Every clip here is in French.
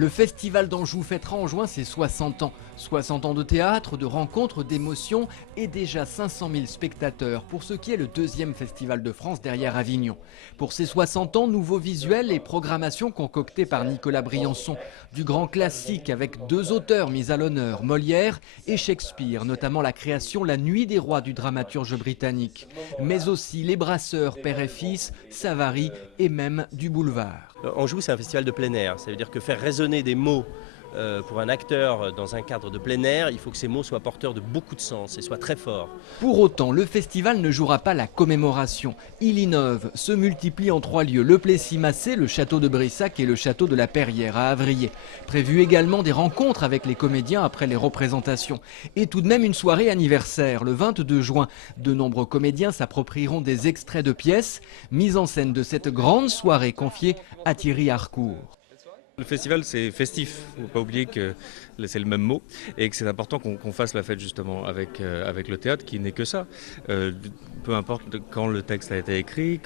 Le Festival d'Anjou fêtera en juin ses 60 ans. 60 ans de théâtre, de rencontres, d'émotions et déjà 500 000 spectateurs pour ce qui est le deuxième festival de France derrière Avignon. Pour ses 60 ans, nouveaux visuels et programmations concoctées par Nicolas Briançon. Du grand classique avec deux auteurs mis à l'honneur, Molière et Shakespeare, notamment la création La Nuit des Rois du dramaturge britannique. Mais aussi Les Brasseurs, père et fils, Savary et même du boulevard. Anjou, c'est un festival de plein air. Ça veut dire que faire résonner des mots pour un acteur dans un cadre de plein air, il faut que ces mots soient porteurs de beaucoup de sens et soient très forts. Pour autant, le festival ne jouera pas la commémoration. Il innove, se multiplie en 3 lieux, le Plessis-Massé, le château de Brissac et le château de la Perrière à Avrier. Prévu également des rencontres avec les comédiens après les représentations. Et tout de même une soirée anniversaire, le 22 juin. De nombreux comédiens s'approprieront des extraits de pièces, mise en scène de cette grande soirée confiée à Thierry Harcourt. Le festival, c'est festif. Il ne faut pas oublier que c'est le même mot et que c'est important qu'on fasse la fête justement avec le théâtre qui n'est que ça. Peu importe quand le texte a été écrit,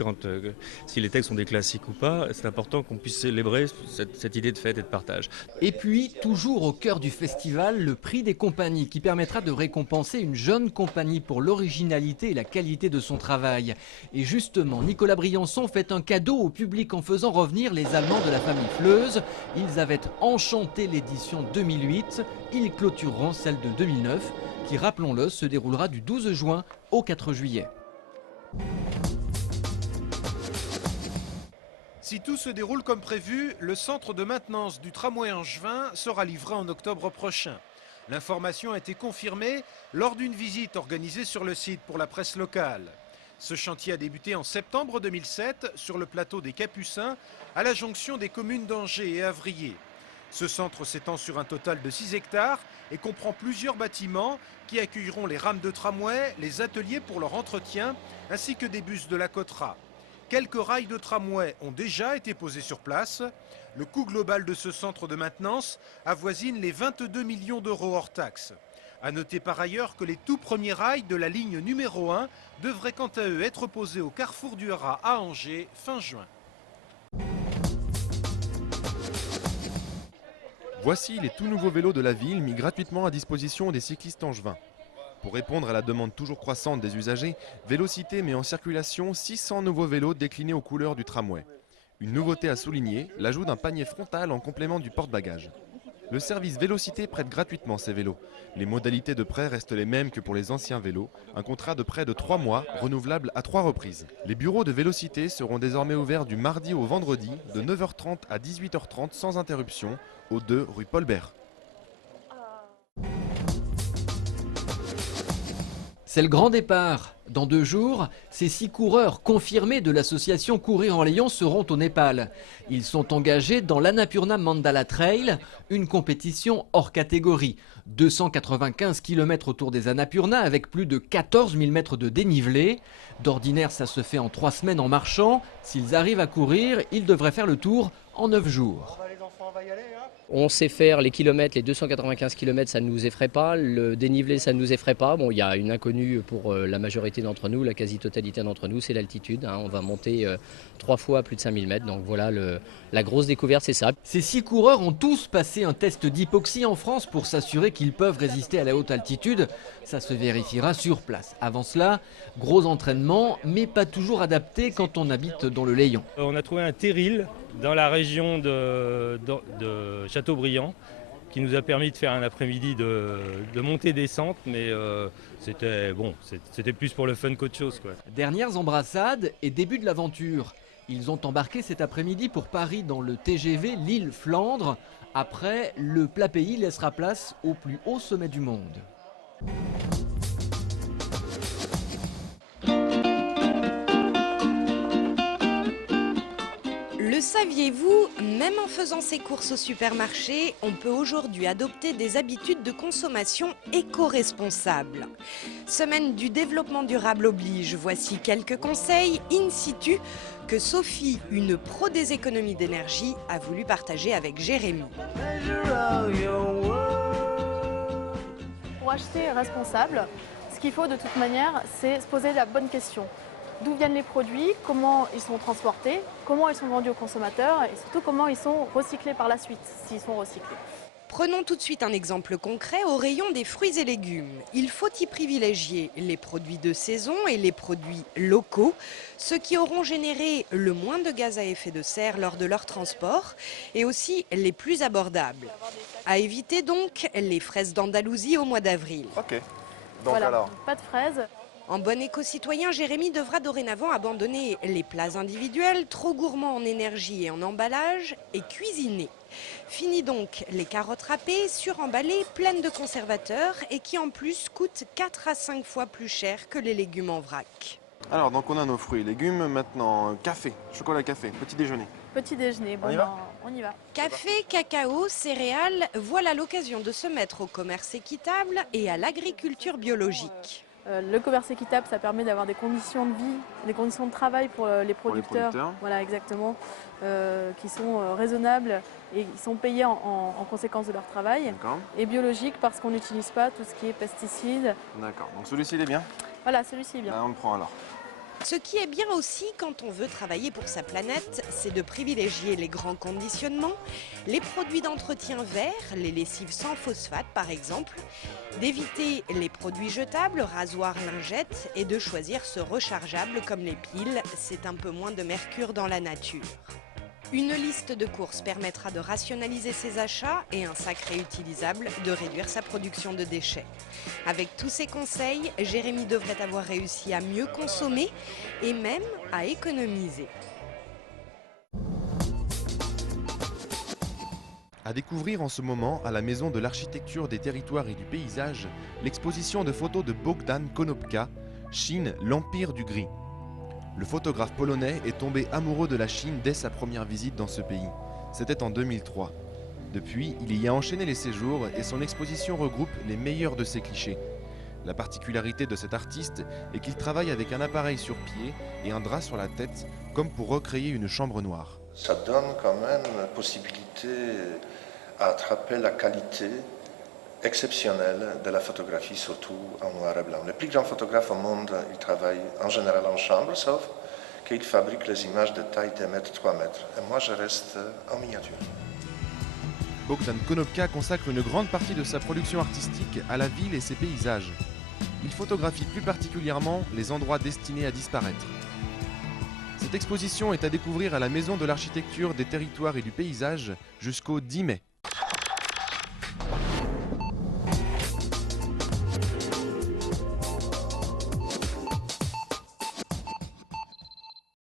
si les textes sont des classiques ou pas, c'est important qu'on puisse célébrer cette idée de fête et de partage. Et puis, toujours au cœur du festival, le prix des compagnies qui permettra de récompenser une jeune compagnie pour l'originalité et la qualité de son travail. Et justement, Nicolas Briançon fait un cadeau au public en faisant revenir les Allemands de la famille Fleuze. Ils avaient enchanté l'édition 2008, ils clôtureront celle de 2009, qui, rappelons-le, se déroulera du 12 juin au 4 juillet. Si tout se déroule comme prévu, le centre de maintenance du tramway angevin sera livré en octobre prochain. L'information a été confirmée lors d'une visite organisée sur le site pour la presse locale. Ce chantier a débuté en septembre 2007 sur le plateau des Capucins, à la jonction des communes d'Angers et Avrier. Ce centre s'étend sur un total de 6 hectares et comprend plusieurs bâtiments qui accueilleront les rames de tramway, les ateliers pour leur entretien, ainsi que des bus de la Cotra. Quelques rails de tramway ont déjà été posés sur place. Le coût global de ce centre de maintenance avoisine les 22 millions d'euros hors taxes. A noter par ailleurs que les tout premiers rails de la ligne numéro 1 devraient quant à eux être posés au carrefour du Haras à Angers fin juin. Voici les tout nouveaux vélos de la ville mis gratuitement à disposition des cyclistes angevins. Pour répondre à la demande toujours croissante des usagers, Vélocité met en circulation 600 nouveaux vélos déclinés aux couleurs du tramway. Une nouveauté à souligner, l'ajout d'un panier frontal en complément du porte-bagages. Le service Vélocité prête gratuitement ces vélos. Les modalités de prêt restent les mêmes que pour les anciens vélos. Un contrat de prêt de 3 mois, renouvelable à 3 reprises. Les bureaux de Vélocité seront désormais ouverts du mardi au vendredi, de 9h30 à 18h30 sans interruption, au 2 rue Paul Bert. C'est le grand départ. Dans 2 jours, ces 6 coureurs confirmés de l'association Courir en Léon seront au Népal. Ils sont engagés dans l'Annapurna Mandala Trail, une compétition hors catégorie. 295 km autour des Annapurna avec plus de 14 000 mètres de dénivelé. D'ordinaire, ça se fait en 3 semaines en marchant. S'ils arrivent à courir, ils devraient faire le tour en 9 jours. On sait faire les kilomètres, les 295 km, ça ne nous effraie pas. Le dénivelé, ça ne nous effraie pas. Bon, il y a une inconnue pour la majorité d'entre nous, la quasi-totalité d'entre nous, c'est l'altitude. On va monter 3 fois à plus de 5000 mètres. Donc voilà, la grosse découverte, c'est ça. Ces 6 coureurs ont tous passé un test d'hypoxie en France pour s'assurer qu'ils peuvent résister à la haute altitude. Ça se vérifiera sur place. Avant cela, gros entraînement, mais pas toujours adapté quand on habite dans le Léon. On a trouvé un terril dans la région de Châteaubriand qui nous a permis de faire un après-midi de montée-descente, mais c'était plus pour le fun qu'autre chose, quoi. Dernières embrassades et début de l'aventure. Ils ont embarqué cet après-midi pour Paris dans le TGV Lille-Flandre. Après, le plat pays laissera place au plus haut sommet du monde. Le saviez-vous, même en faisant ses courses au supermarché, on peut aujourd'hui adopter des habitudes de consommation éco-responsables. Semaine du développement durable oblige, voici quelques conseils in situ que Sophie, une pro des économies d'énergie, a voulu partager avec Jérémy. Pour acheter responsable, ce qu'il faut de toute manière, c'est se poser la bonne question. d'où viennent les produits, comment ils sont transportés, comment ils sont vendus aux consommateurs et surtout comment ils sont recyclés par la suite, s'ils sont recyclés. Prenons tout de suite un exemple concret au rayon des fruits et légumes. Il faut y privilégier les produits de saison et les produits locaux, ceux qui auront généré le moins de gaz à effet de serre lors de leur transport et aussi les plus abordables. À éviter donc les fraises d'Andalousie au mois d'avril. Ok, donc Voilà, alors, pas de fraises. En bon éco-citoyen, Jérémy devra dorénavant abandonner les plats individuels, trop gourmands en énergie et en emballage, et cuisiner. Fini donc les carottes râpées, suremballées, pleines de conservateurs et qui en plus coûtent 4 à 5 fois plus cher que les légumes en vrac. alors donc on a nos fruits et légumes, maintenant café, chocolat café, petit déjeuner. Petit déjeuner, On y va on y va. Café, cacao, céréales, voilà l'occasion de se mettre au commerce équitable et à l'agriculture biologique. Le commerce équitable, ça permet d'avoir des conditions de vie, des conditions de travail pour les producteurs. Voilà, exactement, qui sont raisonnables et qui sont payés en conséquence de leur travail. D'accord. Et biologique parce qu'on n'utilise pas tout ce qui est pesticides. D'accord, donc celui-ci il est bien. Voilà, celui-ci est bien. Là, on le prend alors. Ce qui est bien aussi quand on veut travailler pour sa planète, c'est de privilégier les grands conditionnements, les produits d'entretien verts, les lessives sans phosphate par exemple, d'éviter les produits jetables, rasoirs, lingettes et de choisir ceux rechargeables comme les piles, c'est un peu moins de mercure dans la nature. Une liste de courses permettra de rationaliser ses achats et un sac réutilisable de réduire sa production de déchets. Avec tous ces conseils, Jérémy devrait avoir réussi à mieux consommer et même à économiser. À découvrir en ce moment à la Maison de l'Architecture des Territoires et du Paysage, l'exposition de photos de Bogdan Konopka, Chine, l'Empire du Gris. Le photographe polonais est tombé amoureux de la Chine dès sa première visite dans ce pays. C'était en 2003. Depuis, il y a enchaîné les séjours et son exposition regroupe les meilleurs de ses clichés. La particularité de cet artiste est qu'il travaille avec un appareil sur pied et un drap sur la tête, comme pour recréer une chambre noire. Ça donne quand même la possibilité à attraper la qualité exceptionnelle de la photographie, surtout en noir et blanc. Les plus grands photographes au monde, ils travaillent en général en chambre, sauf qu'ils fabriquent les images de taille de mètres, 3 mètres. Et moi, je reste en miniature. Bogdan Konopka consacre une grande partie de sa production artistique à la ville et ses paysages. Il photographie plus particulièrement les endroits destinés à disparaître. Cette exposition est à découvrir à la Maison de l'Architecture des Territoires et du Paysage jusqu'au 10 mai.